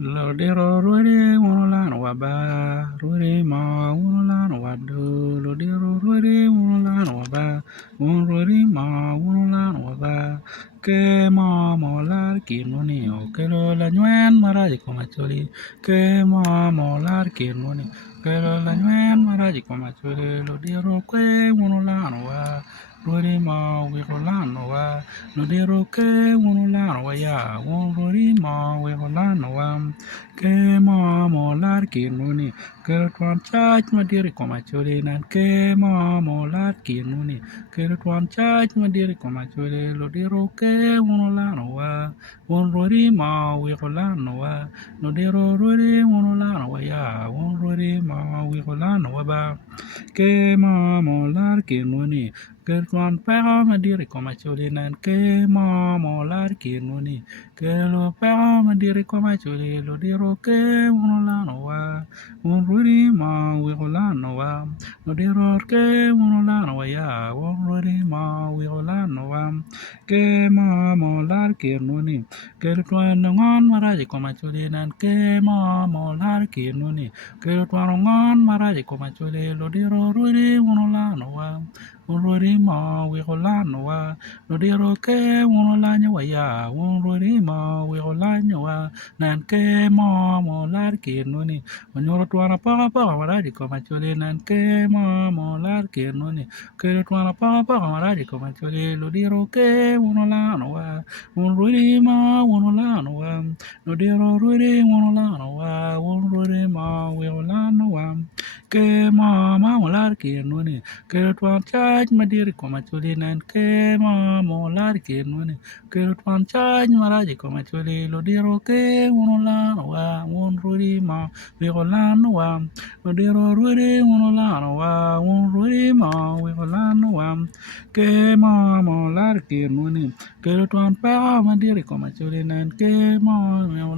lo de ro ro de wono la no wa ba ro de ma wono la no wa do lo de ro ro de wono la no wa ba wono ro de ma wono la no wa ba que mo la ki no ni o que lo la ñuen mara de como choli que mo la ki no ni que lo la ñuen mara de como choli lo de ro que wono la no wa ro de ma we ko la no wa lo de ro que wono la no wa ya wono ro de ma we ko la no wa que mo la ki no ni que lo twan chach ma dire como choli nan que mo la ki no ni que lo twan chach ma dire como choli lo de ro que wono la no wa wono ro de ma we ko la no wa lo de ro ro de wono la no wa ya wono ro de ma we ko la no wa ba que mo la ki no ni que tuan pero me dire como choli nan que mo la ki no ni que lo pero me dire como choli lo dire que uno la no va un ruidi ma we la no va lo dire que uno la no va ya un ruidi ma we la no va que mo la ki no ni que tuan ngon mara como choli nan que mo la ki no ni que tuan ngon mara como choli lo dire ruidi uno la no va Ururi ma we holano wa no diro ke wono la nya wa ya ururi ma we holano wa nan ke mo lar ke no ni onoro twana pa wala di ko ma chole nan ke mo lar ke no ni ke twana pa wala di ko ma chole lo diro ke wono la no wa ururi ma wono la no wa no diro ruri wono la no wa ururi ma we holano wa ke mo lar ke no ni que tuan chach madiri koma chuli nan ke mo lar ke nune que tuan chach maraji koma chuli lo diro ke uno la wa un ruri ma we la no wa lo diro ruri uno la wa un ruri ma we la no wa que mo lar ke nune que tuan pa madiri koma chuli nan ke mo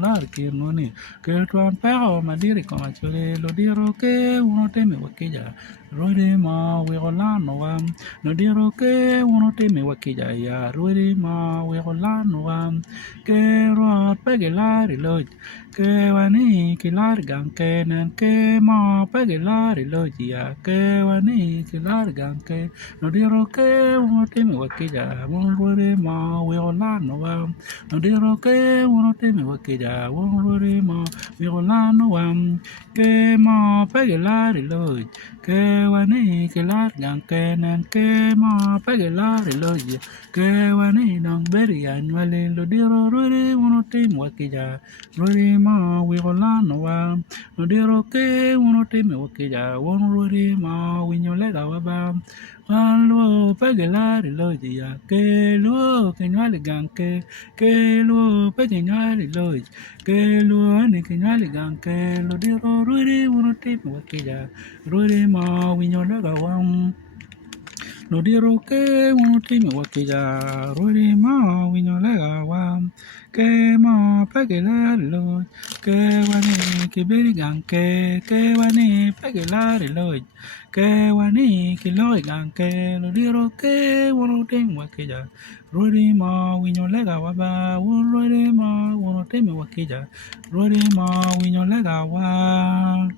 lar ke nune que tuan pa madiri koma chuli lo diro ke uno te me wakija Ruede ma we rolano am no diro que uno te me wakija ya ruede ma we rolano am que rot pegilari loj que wani kilar gan que nen que ma pegilari loj ya que wani kilar gan que no diro que uno te me wakija un ruede ma we rolano am no diro que uno te me wakija un ruede ma we rolano am que ma pegilari loj que wani que largan que nan que ma pague lo ye que wani dong beri anwale lo diro ruri uno tim wakija ruri ma wi golano wa lo diro que uno tim wakija won ruri ma wi nyole ga wa ba Alwo pague lo ye ya que lo que nwale gan que lo pague lo ye que lo ni que nwale gan que lo diro ruri uno tim wakija Ruri ma winyola gawam no diro ke wono timi wakija Ruri ma winyola gawam ke ma pagela lo ke wani kibiri ganke ke wani pagela lo ke wani kiloi ganke lo diro ke wono timi wakija Ruri ma winyola gawaba Ruri ma wono timi wakija Ruri ma winyola gawam